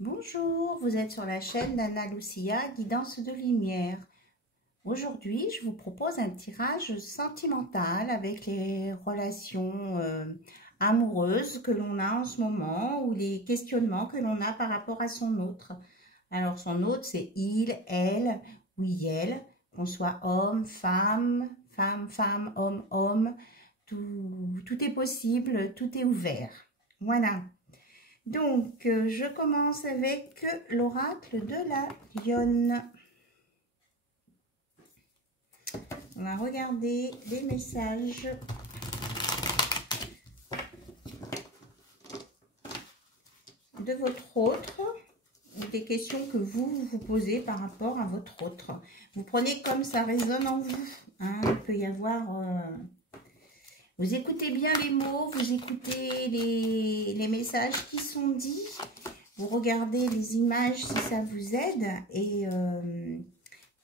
Bonjour, vous êtes sur la chaîne d'Anna Lucia, Guidance de Lumière. Aujourd'hui, je vous propose un tirage sentimental avec les relations amoureuses que l'on a en ce moment ou les questionnements que l'on a par rapport à son autre. Alors, son autre, c'est il, elle, oui, elle, qu'on soit homme, femme, femme, femme, homme, homme, tout est possible, tout est ouvert. Voilà. Donc, je commence avec l'oracle de la lionne. On va regarder les messages de votre autre, des questions que vous vous posez par rapport à votre autre. Vous prenez comme ça résonne en vous. Hein, il peut y avoir... Vous écoutez bien les mots, vous écoutez les messages qui sont dits. Vous regardez les images si ça vous aide et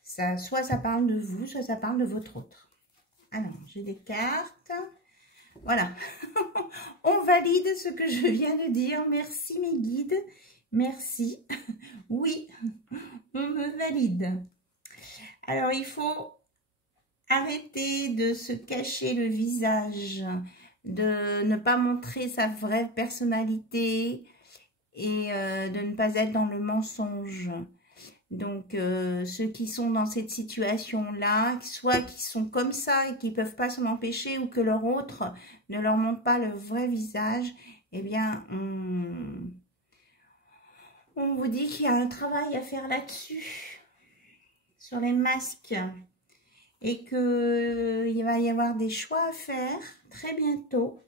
soit ça parle de vous, soit ça parle de votre autre. Alors, j'ai des cartes. Voilà. On valide ce que je viens de dire. Merci mes guides. Merci. Oui, on me valide. Alors, il faut arrêter de se cacher le visage, de ne pas montrer sa vraie personnalité et de ne pas être dans le mensonge. Donc, ceux qui sont dans cette situation-là, soit qui sont comme ça et qui ne peuvent pas s'en empêcher ou que leur autre ne leur montre pas le vrai visage, eh bien, on vous dit qu'il y a un travail à faire là-dessus, sur les masques, et qu'il va y avoir des choix à faire très bientôt.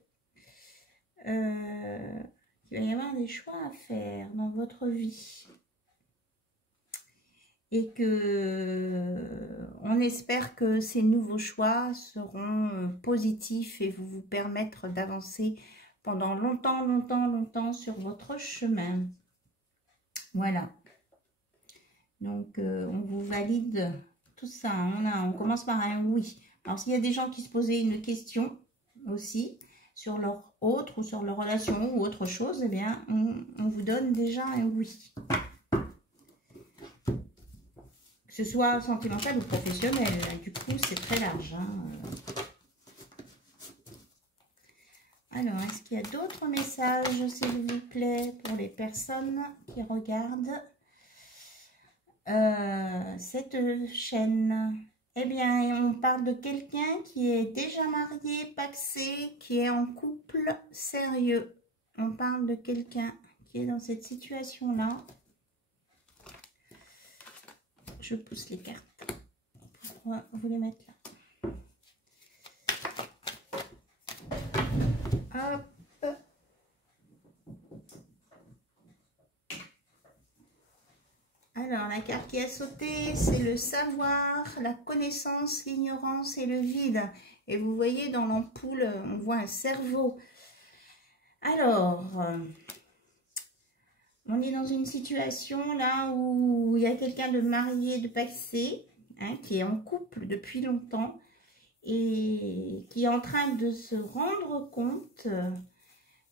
Il va y avoir des choix à faire dans votre vie. Et que on espère que ces nouveaux choix seront positifs et vous permettre d'avancer pendant longtemps, longtemps, longtemps sur votre chemin. Voilà. Donc, on vous valide tout ça. On commence par un oui. Alors, s'il y a des gens qui se posaient une question aussi sur leur autre ou sur leur relation ou autre chose, eh bien, on vous donne déjà un oui. Que ce soit sentimental ou professionnel, du coup, c'est très large. Hein. Alors, est-ce qu'il y a d'autres messages, s'il vous plaît, pour les personnes qui regardent cette chaîne? Eh bien, on parle de quelqu'un qui est déjà marié, pacsé, qui est en couple sérieux. On parle de quelqu'un qui est dans cette situation-là. Je pousse les cartes pour vous les mettre là. Hop. Alors, la carte qui a sauté, c'est le savoir, la connaissance, l'ignorance et le vide. Et vous voyez, dans l'ampoule, on voit un cerveau. Alors, on est dans une situation là où il y a quelqu'un de marié, de pacsé, hein, qui est en couple depuis longtemps et qui est en train de se rendre compte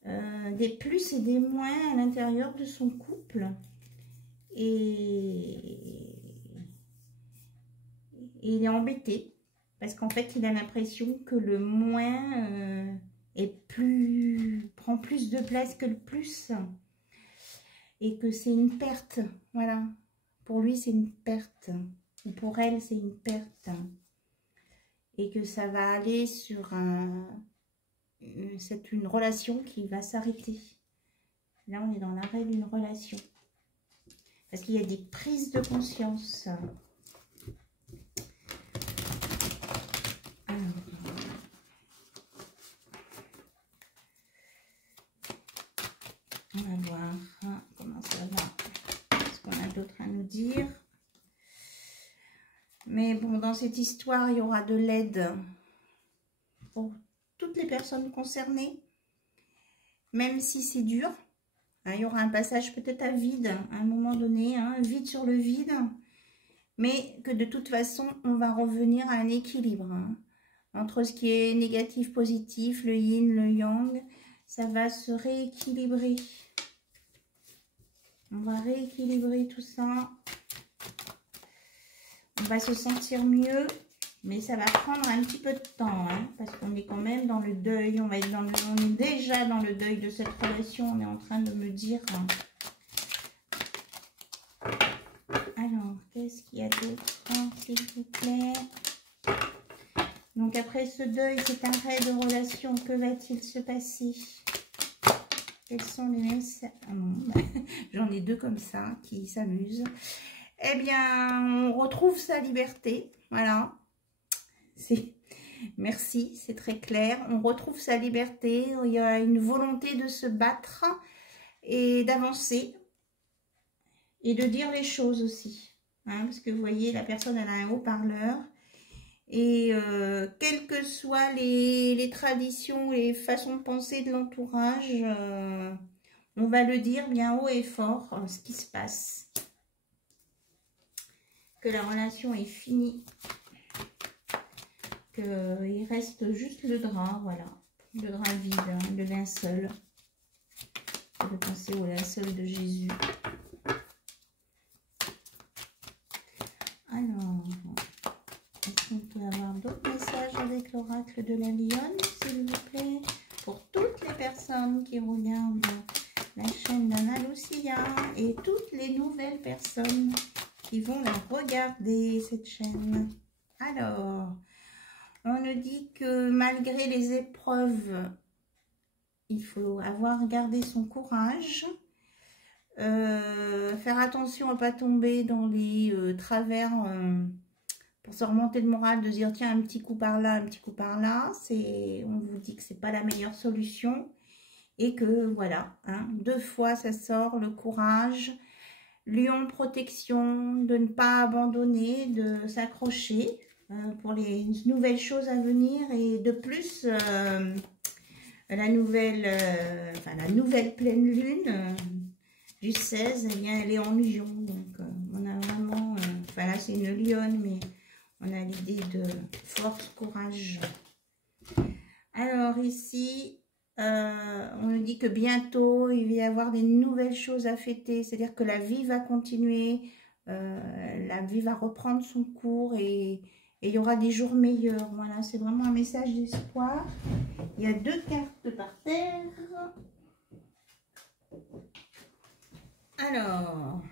des plus et des moins à l'intérieur de son couple. Et il est embêté parce qu'en fait, il a l'impression que le moins prend plus de place que le plus. Et que c'est une perte, voilà. Pour lui, c'est une perte. Ou pour elle, c'est une perte. Et que ça va aller sur c'est une relation qui va s'arrêter. Là, on est dans l'arrêt d'une relation. Parce qu'il y a des prises de conscience. Alors, on va voir comment ça va. Est-ce qu'on a d'autres à nous dire? Mais bon, dans cette histoire, il y aura de l'aide pour toutes les personnes concernées. Même si c'est dur, hein, il y aura un passage peut-être à vide, à un moment donné, hein, vide sur le vide. Mais que de toute façon, on va revenir à un équilibre. Hein, entre ce qui est négatif, positif, le yin, le yang, ça va se rééquilibrer. On va rééquilibrer tout ça. On va se sentir mieux. Mais ça va prendre un petit peu de temps, hein, parce qu'on est quand même dans le deuil. On va être dans on est déjà dans le deuil de cette relation. On est en train de me dire. Alors, qu'est-ce qu'il y a d'autre, s'il vous plaît? Donc, après ce deuil, cet arrêt de relation, que va-t-il se passer? Quels sont les messages? Ah non, j'en ai deux comme ça qui s'amusent. Eh bien, on retrouve sa liberté. Voilà. Merci, c'est très clair. On retrouve sa liberté. Il y a une volonté de se battre et d'avancer et de dire les choses aussi. Hein, parce que vous voyez, la personne, elle a un haut-parleur. Et quelles que soient les traditions, les façons de penser de l'entourage, on va le dire bien haut et fort, ce qui se passe. Que la relation est finie. Qu'il reste juste le drap, voilà. Le drap vide, hein, le linceul. Je vais penser au linceul de Jésus. Alors, est-ce qu'on peut avoir d'autres messages avec l'oracle de la lionne, s'il vous plaît? Pour toutes les personnes qui regardent la chaîne d'Anna Lucia et toutes les nouvelles personnes qui vont la regarder, cette chaîne. Alors... on nous dit que malgré les épreuves, il faut avoir gardé son courage, faire attention à ne pas tomber dans les travers pour se remonter le moral, de dire tiens un petit coup par là, un petit coup par là. On vous dit que c'est pas la meilleure solution et que voilà, hein, 2 fois ça sort le courage, lion protection, de ne pas abandonner, de s'accrocher. Pour les nouvelles choses à venir et de plus la nouvelle pleine lune du 16, eh bien, elle est en lion, donc on a vraiment, enfin là c'est une lionne, mais on a l'idée de force, courage. Alors ici, on nous dit que bientôt il va y avoir des nouvelles choses à fêter, c'est-à-dire que la vie va continuer, la vie va reprendre son cours et il y aura des jours meilleurs. Voilà, c'est vraiment un message d'espoir. Il y a 2 cartes par terre. Alors,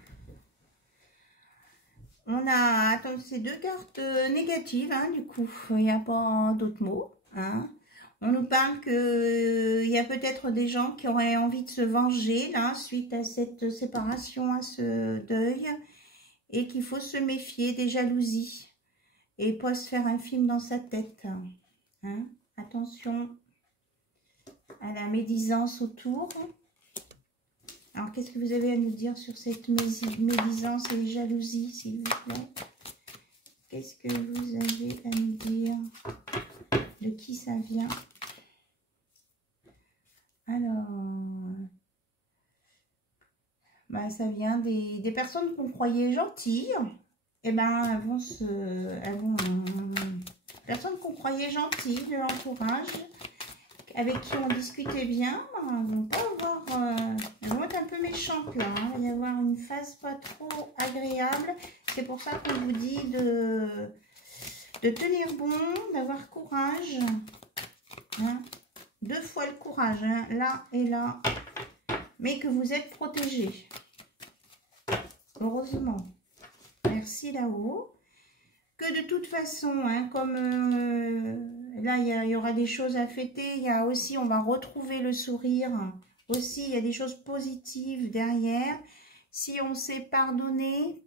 on a, attends, ces 2 cartes négatives, hein, du coup, il n'y a pas d'autres mots. Hein. On nous parle qu'il y a peut-être des gens qui auraient envie de se venger, là, suite à cette séparation, à ce deuil, et qu'il faut se méfier des jalousies. Et pas se faire un film dans sa tête. Hein? Attention à la médisance autour. Alors, qu'est-ce que vous avez à nous dire sur cette médisance et jalousie, s'il vous plaît? Qu'est-ce que vous avez à nous dire? De qui ça vient? Alors, bah, ça vient des personnes qu'on croyait gentilles. Eh ben, personnes qu'on croyait gentilles de l'entourage, avec qui on discutait bien, vont pas avoir, elles vont être un peu méchantes là. Hein. Il va y avoir une phase pas trop agréable. C'est pour ça qu'on vous dit de tenir bon, d'avoir courage. Hein. 2 fois le courage, hein, là et là, mais que vous êtes protégés. Heureusement. Merci là-haut. Que de toute façon, hein, comme là, il y aura des choses à fêter. Il y a aussi, on va retrouver le sourire. Aussi, il y a des choses positives derrière. Si on sait pardonner,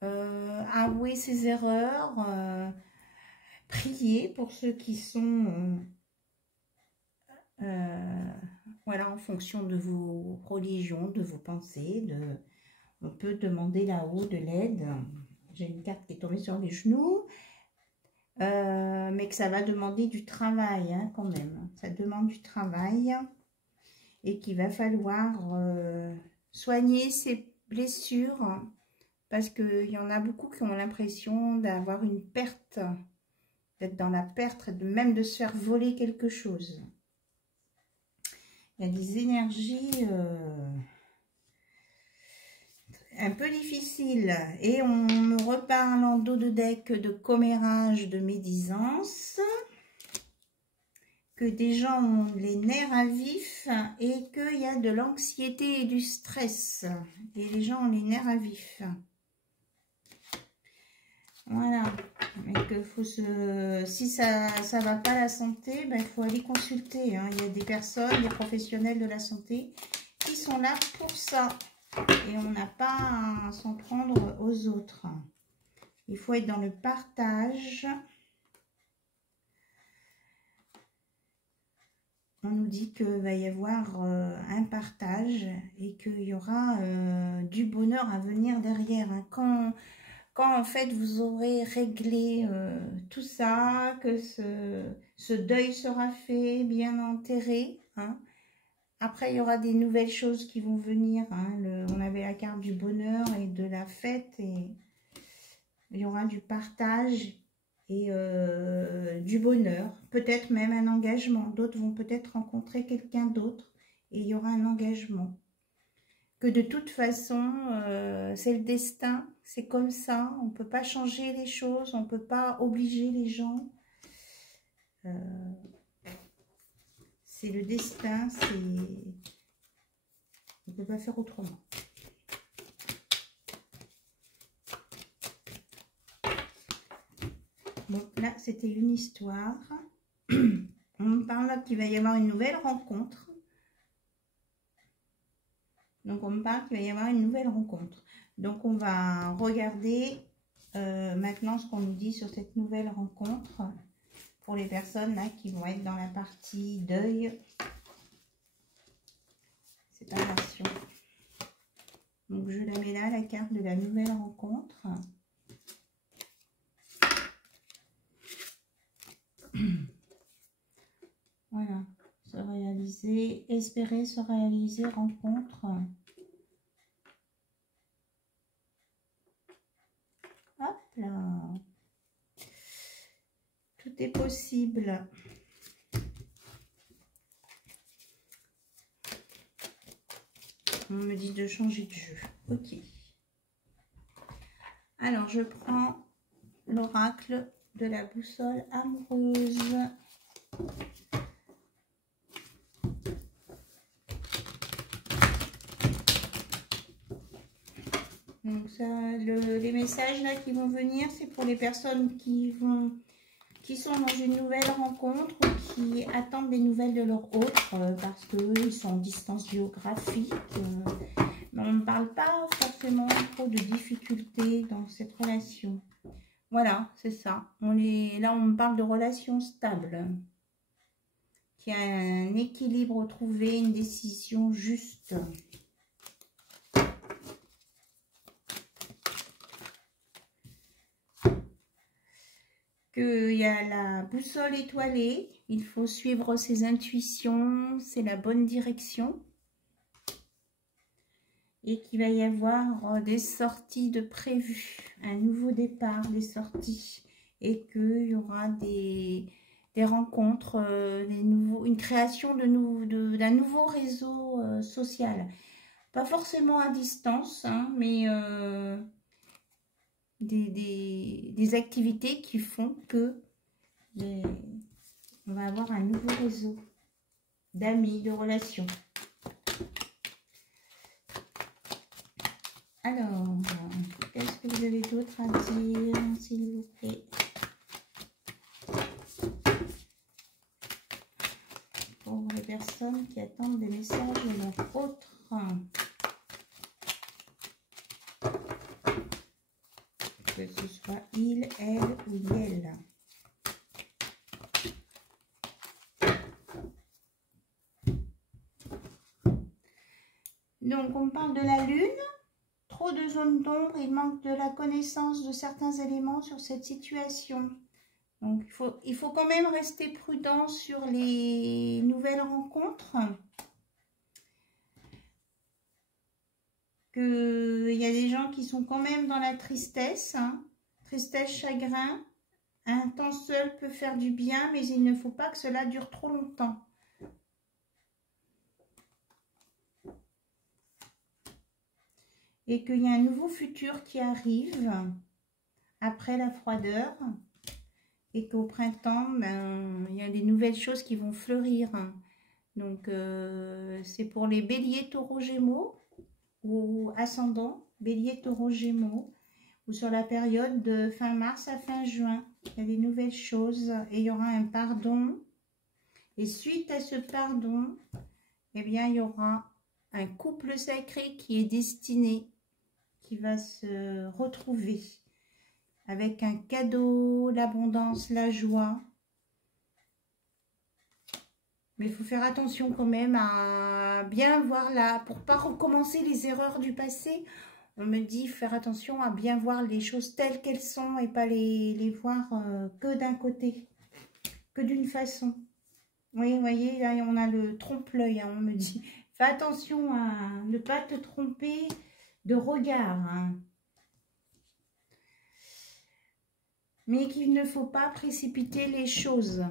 avouer ses erreurs, prier pour ceux qui sont... voilà, en fonction de vos religions, de vos pensées, on peut demander là-haut de l'aide. J'ai une carte qui est tombée sur les genoux, mais que ça va demander du travail, hein, quand même. Ça demande du travail et qu'il va falloir soigner ces blessures parce qu'il y en a beaucoup qui ont l'impression d'avoir une perte, d'être dans la perte, même de se faire voler quelque chose. Il y a des énergies un peu difficile. Et on me reparle en dos de deck de commérage, de médisance. Que des gens ont les nerfs à vif et qu'il y a de l'anxiété et du stress. Et les gens ont les nerfs à vif. Voilà. Et que faut si ça ne va pas la santé, ben, il faut aller consulter. Hein. Il y a des personnes, des professionnels de la santé qui sont là pour ça. Et on n'a pas à s'en prendre aux autres. Il faut être dans le partage. On nous dit qu'il va y avoir un partage et qu'il y aura du bonheur à venir derrière. Hein. Quand en fait vous aurez réglé tout ça, que ce deuil sera fait, bien enterré. Hein. Après, il y aura des nouvelles choses qui vont venir. Hein. On avait la carte du bonheur et de la fête. Et il y aura du partage et du bonheur. Peut-être même un engagement. D'autres vont peut-être rencontrer quelqu'un d'autre. Et il y aura un engagement. Que de toute façon, c'est le destin. C'est comme ça. On ne peut pas changer les choses. On ne peut pas obliger les gens. C'est le destin. On ne peut pas faire autrement. Bon, là, c'était une histoire. On me parle là qu'il va y avoir une nouvelle rencontre. Donc, on me parle qu'il va y avoir une nouvelle rencontre. Donc, on va regarder maintenant ce qu'on nous dit sur cette nouvelle rencontre pour les personnes là qui vont être dans la partie deuil, séparation. Donc, je la mets là, la carte de la nouvelle rencontre. Voilà, se réaliser, espérer se réaliser, rencontre. Hop là. Tout est possible. On me dit de changer de jeu. Ok. Alors, je prends l'oracle de la boussole amoureuse. Donc ça, les messages là qui vont venir, c'est pour les personnes qui sont dans une nouvelle rencontre ou qui attendent des nouvelles de leur autre parce qu'ils sont en distance géographique. Mais on ne parle pas forcément trop de difficultés dans cette relation. Voilà, c'est ça. Là, on me parle de relations stables. Qu'il y a un équilibre trouvé, une décision juste. Qu'il y a la boussole étoilée, il faut suivre ses intuitions, c'est la bonne direction. Et qu'il va y avoir des sorties de prévues, un nouveau départ, des sorties. Et qu'il y aura des rencontres, une création d'un nouveau réseau social. Pas forcément à distance, hein, mais des activités qui font que on va avoir un nouveau réseau d'amis, de relations. Alors, qu'est-ce que vous avez d'autre à dire, s'il vous plaît? Pour les personnes qui attendent des messages de leur autre. Que ce soit il, elle ou elle. Donc, on parle de la Lune. Trop de zones d'ombre, il manque de la connaissance de certains éléments sur cette situation. Donc, il faut quand même rester prudent sur les nouvelles rencontres. Il y a des gens qui sont quand même dans la tristesse. Hein. Tristesse, chagrin. Un temps seul peut faire du bien, mais il ne faut pas que cela dure trop longtemps. et qu'il y a un nouveau futur qui arrive après la froideur et qu'au printemps, ben, il y a des nouvelles choses qui vont fleurir. Donc, c'est pour les béliers, taureaux, gémeaux ou ascendant, bélier, taureau, gémeaux, ou sur la période de fin mars à fin juin. Il y a des nouvelles choses et il y aura un pardon. Et suite à ce pardon, eh bien, il y aura un couple sacré qui est destiné, qui va se retrouver avec un cadeau, l'abondance, la joie. Mais il faut faire attention quand même à bien voir là, pour pas recommencer les erreurs du passé. On me dit faire attention à bien voir les choses telles qu'elles sont et pas les voir que d'un côté, que d'une façon. Oui, vous voyez, là on a le trompe-l'œil, hein, on me dit. Fais attention à ne pas te tromper de regard. Hein. Mais qu'il ne faut pas précipiter les choses.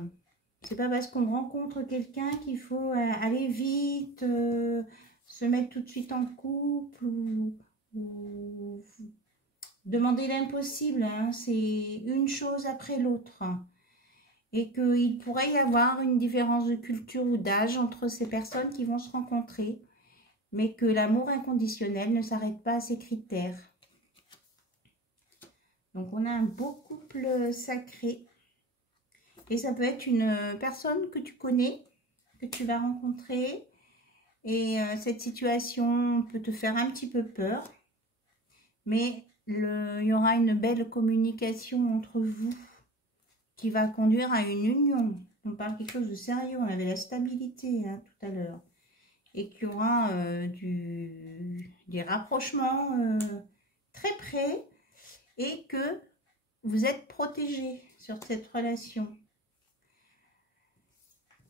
C'est pas parce qu'on rencontre quelqu'un qu'il faut aller vite, se mettre tout de suite en couple ou demander l'impossible. Hein. C'est une chose après l'autre. Et qu'il pourrait y avoir une différence de culture ou d'âge entre ces personnes qui vont se rencontrer, mais que l'amour inconditionnel ne s'arrête pas à ces critères. Donc on a un beau couple sacré. Et ça peut être une personne que tu connais, que tu vas rencontrer. Et cette situation peut te faire un petit peu peur. Mais il y aura une belle communication entre vous qui va conduire à une union. On parle quelque chose de sérieux. On avait la stabilité hein, tout à l'heure. Et qu'il y aura des rapprochements très près. Et que vous êtes protégés sur cette relation.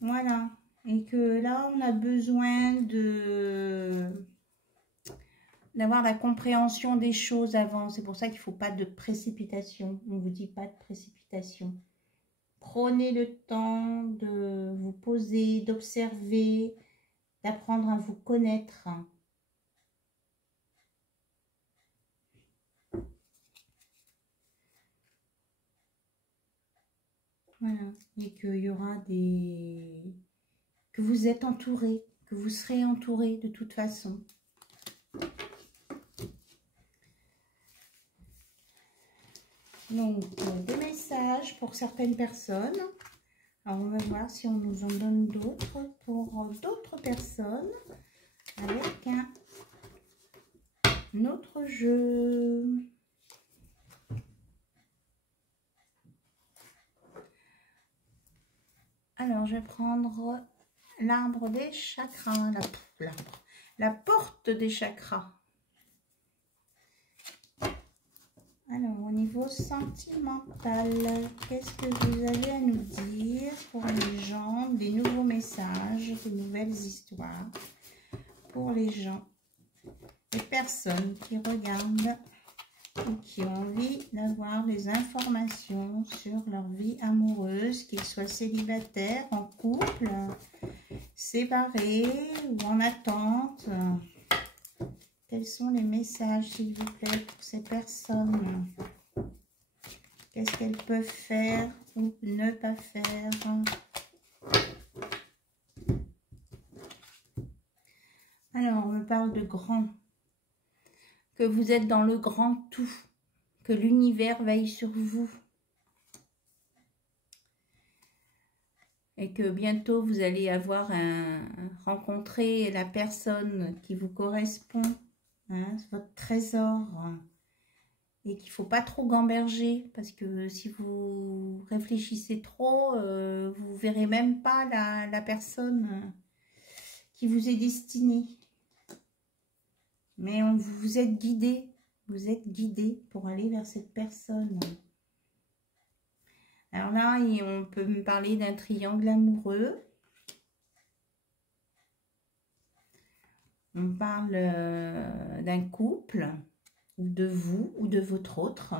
Voilà. Et que là, on a besoin d'avoir la compréhension des choses avant. C'est pour ça qu'il ne faut pas de précipitation. On ne vous dit pas de précipitation. Prenez le temps de vous poser, d'observer, d'apprendre à vous connaître. Voilà. Et qu'il y aura que vous êtes entouré, que vous serez entouré de toute façon. Donc, des messages pour certaines personnes. Alors, on va voir si on nous en donne d'autres pour d'autres personnes avec un autre jeu. Alors, je vais prendre l'arbre des chakras, la porte des chakras. Alors, au niveau sentimental, qu'est-ce que vous avez à nous dire pour les gens? Des nouveaux messages, des nouvelles histoires pour les gens, les personnes qui regardent ou qui ont envie d'avoir des informations sur leur vie amoureuse, qu'ils soient célibataires, en couple, séparés ou en attente. Quels sont les messages, s'il vous plaît, pour ces personnes? Qu'est-ce qu'elles peuvent faire ou ne pas faire? Alors, on me parle de grand. Que vous êtes dans le grand tout. Que l'univers veille sur vous. Et que bientôt, vous allez avoir rencontrer la personne qui vous correspond. Hein, votre trésor, et qu'il ne faut pas trop gamberger, parce que si vous réfléchissez trop, vous ne verrez même pas la personne qui vous est destinée. Mais vous êtes guidé pour aller vers cette personne. Alors là, on peut me parler d'un triangle amoureux. On parle d'un couple, ou de vous, ou de votre autre.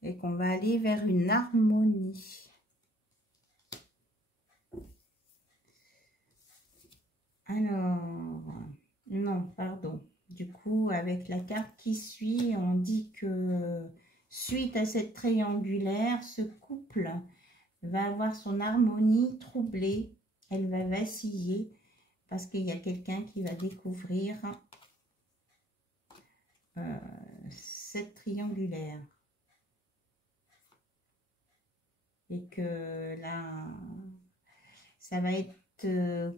Et qu'on va aller vers une harmonie. Alors, non, pardon. Du coup, avec la carte qui suit, on dit que suite à cette triangulaire, ce couple va avoir son harmonie troublée. Elle va vaciller parce qu'il y a quelqu'un qui va découvrir cette triangulaire. Et que là, ça va être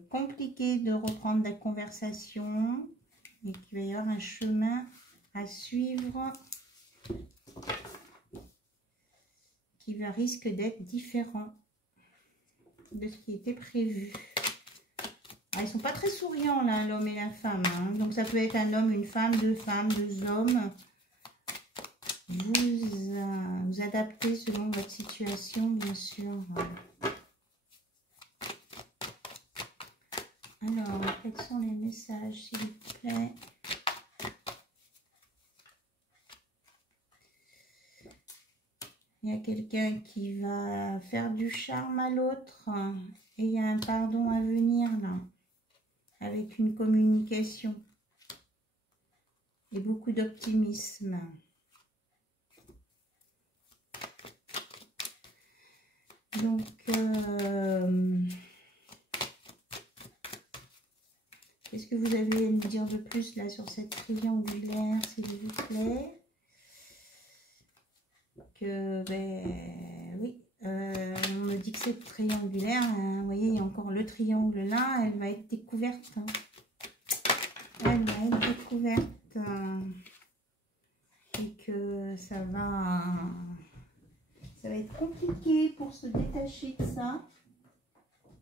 compliqué de reprendre la conversation et qu'il va y avoir un chemin à suivre qui risque d'être différent de ce qui était prévu. Ah, ils sont pas très souriants là, l'homme et la femme, hein. Donc ça peut être un homme, une femme, deux hommes. Vous adaptez selon votre situation, bien sûr. Alors, quels sont les messages, s'il vous plaît? Il y a quelqu'un qui va faire du charme à l'autre et il y a un pardon à venir là, avec une communication et beaucoup d'optimisme. Donc, qu'est-ce que vous avez à me dire de plus là sur cette triangulaire, s'il vous plaît? Que, ben oui, on me dit que c'est triangulaire, hein, vous voyez, il y a encore le triangle là, elle va être découverte. Elle va être découverte. Et que ça va être compliqué pour se détacher de ça.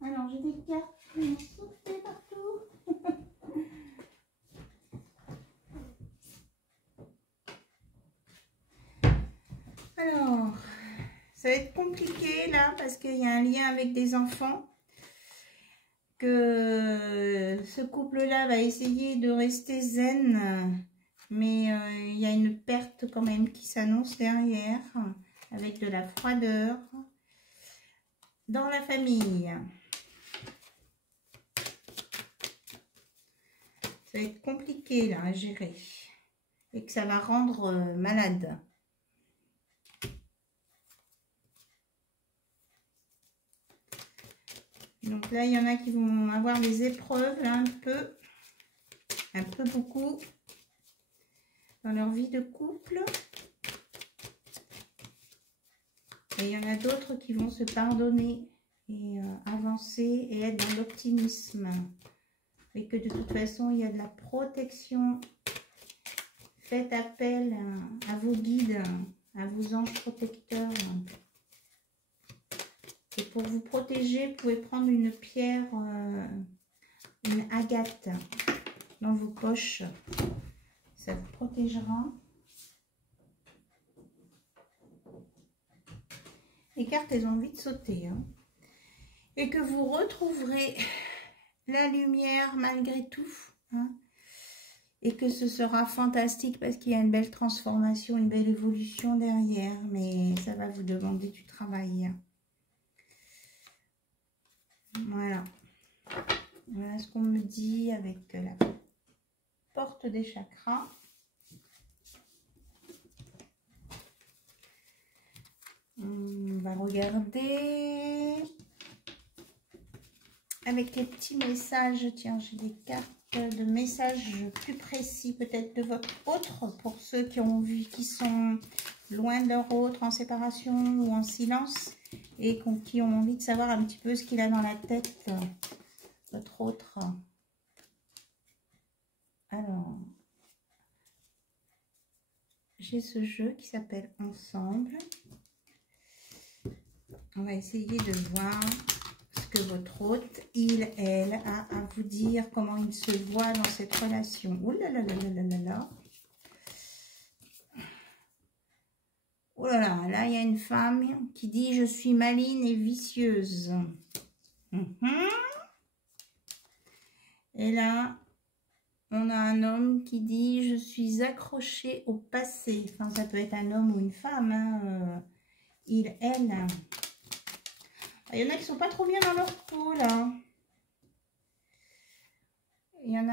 Alors, j'ai des cartes qui m'ont sauté partout. Alors, ça va être compliqué là parce qu'il y a un lien avec des enfants. Que ce couple-là va essayer de rester zen, mais il y a une perte quand même qui s'annonce derrière, avec de la froideur dans la famille. Ça va être compliqué là à gérer et que ça va rendre malade. Donc là, il y en a qui vont avoir des épreuves là, un peu beaucoup dans leur vie de couple. Et il y en a d'autres qui vont se pardonner et avancer et être dans l'optimisme. Et que de toute façon, il y a de la protection. Faites appel à vos guides, à vos anges protecteurs. Et pour vous protéger, vous pouvez prendre une pierre, une agate dans vos poches. Ça vous protégera. Les cartes, elles ont envie de sauter. Hein. Et que vous retrouverez la lumière malgré tout. Hein. Et que ce sera fantastique parce qu'il y a une belle transformation, une belle évolution derrière. Mais ça va vous demander du travail. Voilà. Voilà ce qu'on me dit avec la porte des chakras. On va regarder avec les petits messages. Tiens, j'ai des cartes de messages plus précis peut-être de votre autre pour ceux qui sont loin de leur autre, en séparation ou en silence et qui ont envie de savoir un petit peu ce qu'il a dans la tête, votre autre. Alors, j'ai ce jeu qui s'appelle Ensemble. On va essayer de voir ce que votre hôte, il, elle, a à vous dire, comment il se voit dans cette relation. Ouh là là là là là là. Oh là là, là il y a une femme qui dit « Je suis maligne et vicieuse ». Et là, on a un homme qui dit « Je suis accroché au passé ». Enfin, ça peut être un homme ou une femme. Hein. Il, elle. Il y en a qui sont pas trop bien dans leur peau, là. Il y en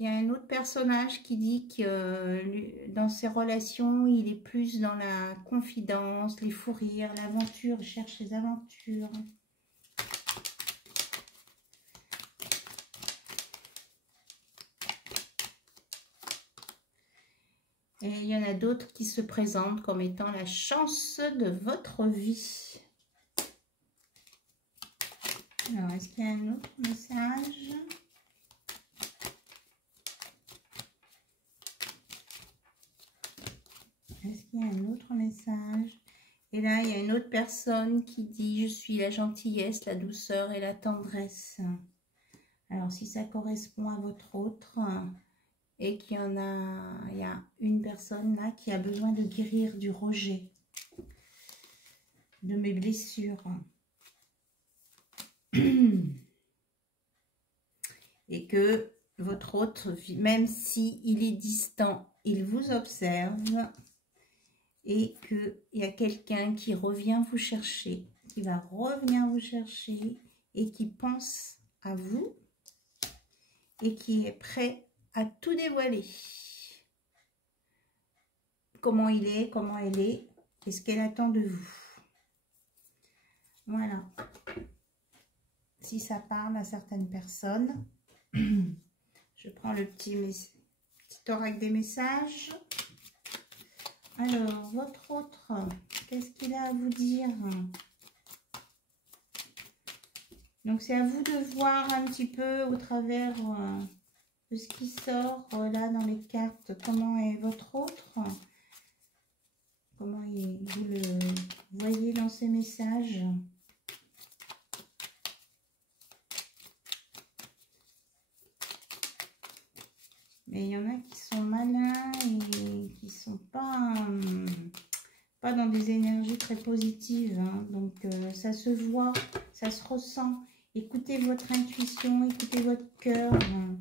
il y a un autre personnage qui dit que dans ses relations, il est plus dans la confidence, les fous rires, l'aventure, il cherche les aventures. Et il y en a d'autres qui se présentent comme étant la chance de votre vie. Alors, est-ce qu'il y a un autre message ? Est-ce qu'il y a un autre message? Et là, il y a une autre personne qui dit « Je suis la gentillesse, la douceur et la tendresse ». Alors, si ça correspond à votre autre, et qu'il y en a, il y a une personne là qui a besoin de guérir du rejet, de mes blessures. Et que votre autre, même si il est distant, il vous observe. Et qu'il y a quelqu'un qui revient vous chercher, qui va revenir vous chercher et qui pense à vous et qui est prêt à tout dévoiler. Comment il est, comment elle est, et ce qu'elle attend de vous. Voilà. Si ça parle à certaines personnes, je prends le petit oracle des messages. Alors, votre autre, qu'est-ce qu'il a à vous dire? Donc, c'est à vous de voir un petit peu au travers de ce qui sort là dans les cartes. Comment est votre autre? Comment vous le voyez dans ces messages? Mais il y en a qui sont malins et qui ne sont pas dans des énergies très positives. Hein. Donc, ça se voit, ça se ressent. Écoutez votre intuition, écoutez votre cœur. Hein.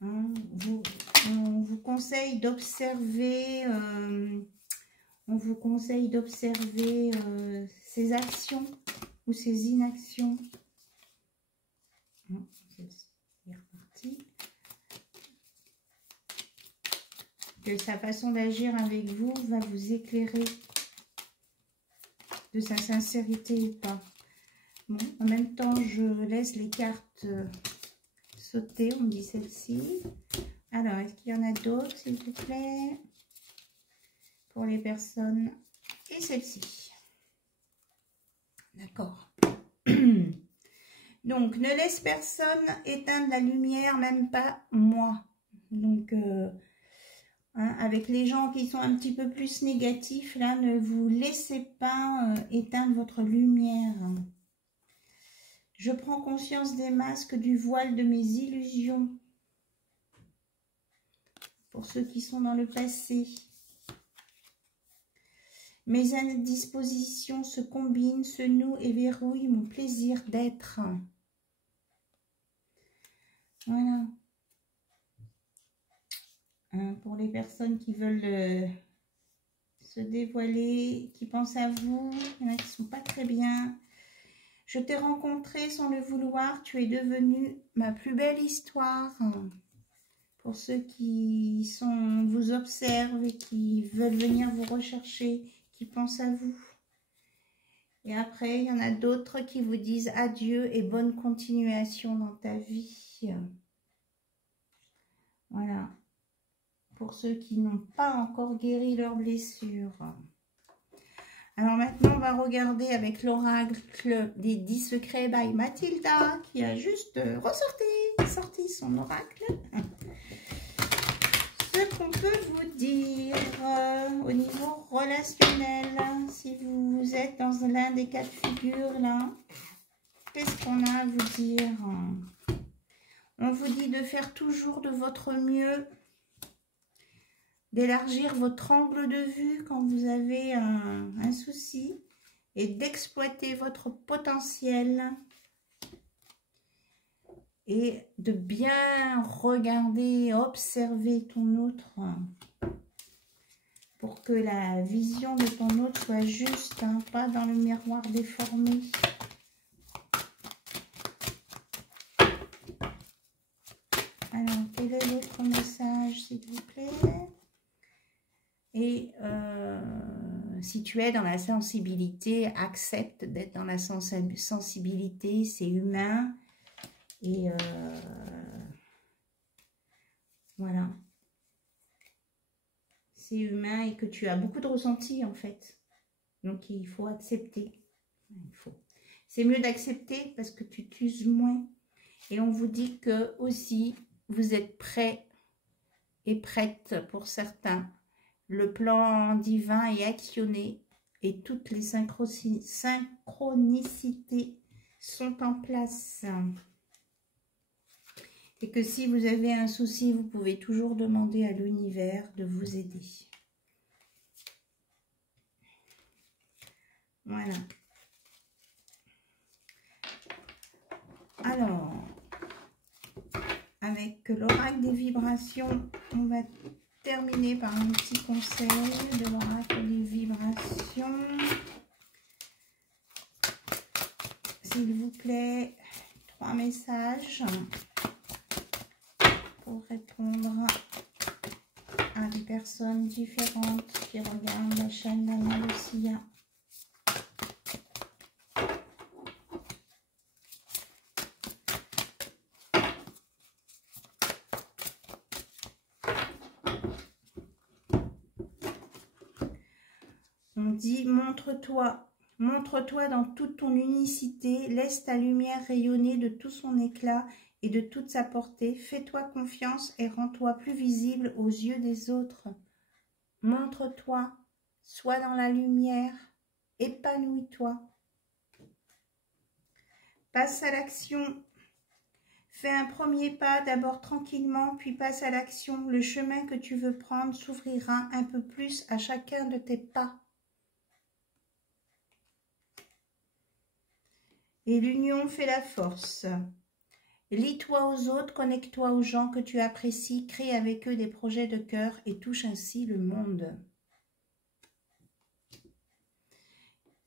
On vous conseille d'observer ses actions ou ses inactions. C'est reparti. Que sa façon d'agir avec vous va vous éclairer de sa sincérité ou pas. Bon, en même temps, je laisse les cartes sauter. On me dit celle-ci. Alors, est-ce qu'il y en a d'autres, s'il vous plaît? Pour les personnes. Et celle-ci. D'accord. Donc, ne laisse personne éteindre la lumière, même pas moi. Donc, avec les gens qui sont un petit peu plus négatifs, là, ne vous laissez pas éteindre votre lumière. Je prends conscience des masques, du voile de mes illusions. Pour ceux qui sont dans le passé. Mes indispositions se combinent, se nouent et verrouillent mon plaisir d'être. Voilà. Pour les personnes qui veulent se dévoiler, qui pensent à vous, il y en a qui ne sont pas très bien. Je t'ai rencontré sans le vouloir, tu es devenu ma plus belle histoire. Pour ceux qui vous observent et qui veulent venir vous rechercher, qui pensent à vous. Et après, il y en a d'autres qui vous disent adieu et bonne continuation dans ta vie. Voilà. Pour ceux qui n'ont pas encore guéri leurs blessures. Alors maintenant, on va regarder avec l'oracle des 10 secrets by Mathilda, qui a juste sorti son oracle. Ce qu'on peut vous dire au niveau relationnel, si vous êtes dans l'un des cas de figure là, qu'est-ce qu'on a à vous dire? On vous dit de faire toujours de votre mieux, d'élargir votre angle de vue quand vous avez un souci et d'exploiter votre potentiel et de bien regarder, observer ton autre pour que la vision de ton autre soit juste, hein, pas dans le miroir déformé. Alors, quel est l'autre message, s'il vous plaît? Et si tu es dans la sensibilité, accepte d'être dans la sensibilité, c'est humain. Et voilà. C'est humain et que tu as beaucoup de ressentis en fait. Donc il faut accepter. C'est mieux d'accepter parce que tu t'uses moins. Et on vous dit que aussi vous êtes prêts et prêtes pour certains. Le plan divin est actionné et toutes les synchronicités sont en place. Et que si vous avez un souci, vous pouvez toujours demander à l'univers de vous aider. Voilà. Alors, avec l'oracle des vibrations, on va terminer par un petit conseil de l'oracle des vibrations. S'il vous plaît, 3 messages pour répondre à des personnes différentes qui regardent la chaîne d'Anna Lucia. On dit montre-toi dans toute ton unicité, laisse ta lumière rayonner de tout son éclat et de toute sa portée. Fais-toi confiance et rends-toi plus visible aux yeux des autres. Montre-toi, sois dans la lumière, épanouis-toi. Passe à l'action. Fais un premier pas, d'abord tranquillement, puis passe à l'action. Le chemin que tu veux prendre s'ouvrira un peu plus à chacun de tes pas. Et l'union fait la force. Lie-toi aux autres, connecte-toi aux gens que tu apprécies, crée avec eux des projets de cœur et touche ainsi le monde.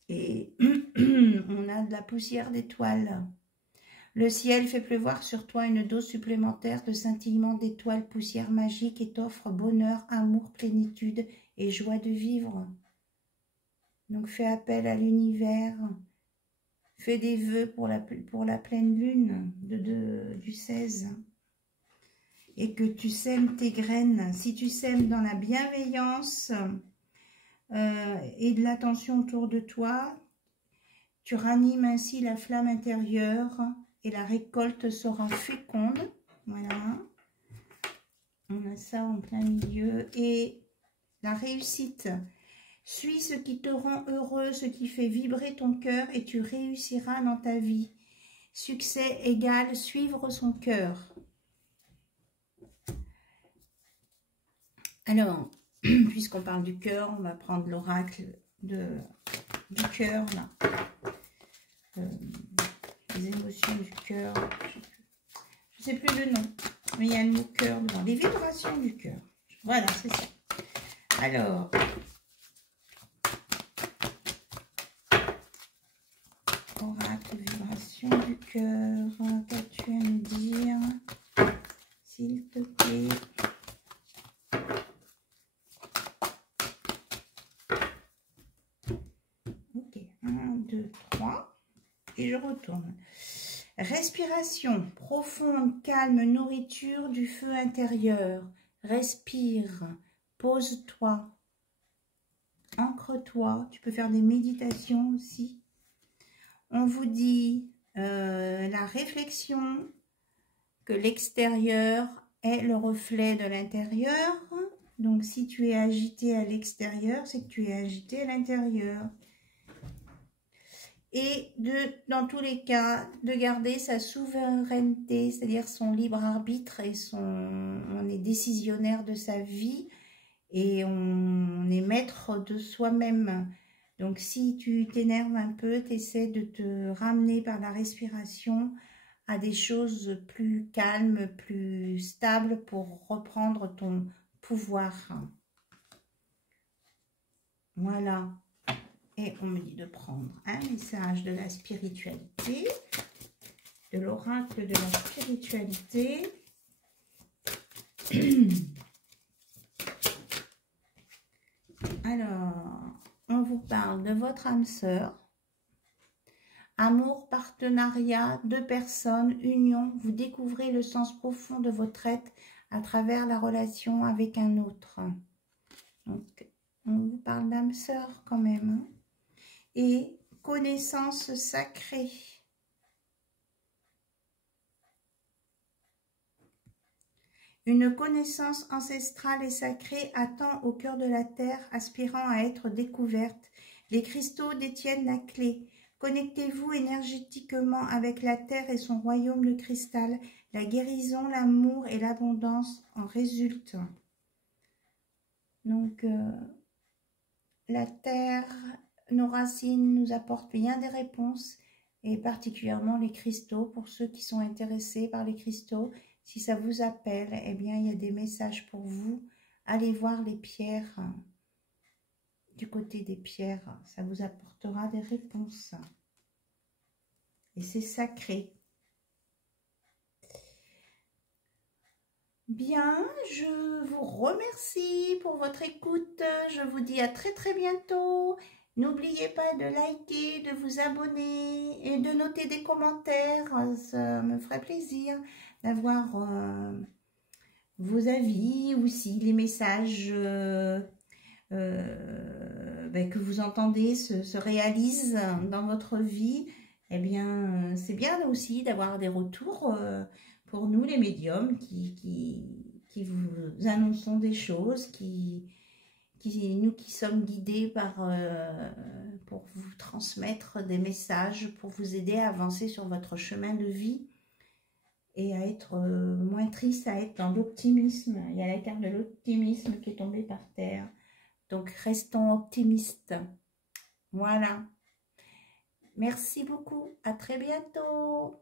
Et on a de la poussière d'étoiles. Le ciel fait pleuvoir sur toi une dose supplémentaire de scintillement d'étoiles, poussière magique et t'offre bonheur, amour, plénitude et joie de vivre. Donc fais appel à l'univers. Fais des vœux pour la pleine lune du 16. Et que tu sèmes tes graines. Si tu sèmes dans la bienveillance et de l'attention autour de toi, tu ranimes ainsi la flamme intérieure et la récolte sera féconde. Voilà. On a ça en plein milieu. Et la réussite. Suis ce qui te rend heureux, ce qui fait vibrer ton cœur et tu réussiras dans ta vie. Succès égale suivre son cœur. Alors, puisqu'on parle du cœur, on va prendre l'oracle du cœur, là. Les émotions du cœur. Je ne sais plus le nom, mais il y a le mot cœur dedans. Les vibrations du cœur. Voilà, c'est ça. Alors... oracle, vibration du cœur, qu'as-tu à me dire, s'il te plaît? Ok, 1, 2, 3, et je retourne. Respiration, profonde, calme, nourriture du feu intérieur. Respire, pose-toi, ancre-toi. Tu peux faire des méditations aussi. On vous dit la réflexion que l'extérieur est le reflet de l'intérieur. Donc, si tu es agité à l'extérieur, c'est que tu es agité à l'intérieur. Et dans tous les cas, de garder sa souveraineté, c'est-à-dire son libre arbitre et on est décisionnaire de sa vie et on est maître de soi-même. Donc, si tu t'énerves un peu, tu essaies de te ramener par la respiration à des choses plus calmes, plus stables pour reprendre ton pouvoir. Voilà. Et on me dit de prendre un message de la spiritualité, de l'oracle de la spiritualité. Alors, on vous parle de votre âme sœur. Amour, partenariat, deux personnes, union. Vous découvrez le sens profond de votre être à travers la relation avec un autre. Donc, on vous parle d'âme sœur quand même. Et connaissance sacrée. Une connaissance ancestrale et sacrée attend au cœur de la terre, aspirant à être découverte. Les cristaux détiennent la clé. Connectez-vous énergétiquement avec la terre et son royaume de cristal. La guérison, l'amour et l'abondance en résultent. Donc, la terre, nos racines nous apportent bien des réponses, et particulièrement les cristaux. Pour ceux qui sont intéressés par les cristaux, si ça vous appelle, eh bien, il y a des messages pour vous. Allez voir les pierres. Du côté des pierres, ça vous apportera des réponses. Et c'est sacré. Bien, je vous remercie pour votre écoute. Je vous dis à très très bientôt. N'oubliez pas de liker, de vous abonner et de noter des commentaires. Ça me ferait plaisir d'avoir vos avis ou si les messages que vous entendez se réalisent dans votre vie. Eh bien, c'est bien aussi d'avoir des retours pour nous, les médiums, qui vous annonçons des choses, nous qui sommes guidés pour vous transmettre des messages, pour vous aider à avancer sur votre chemin de vie et à être moins triste, à être dans l'optimisme. Il y a la carte de l'optimisme qui est tombée par terre. Donc, restons optimistes. Voilà. Merci beaucoup. À très bientôt.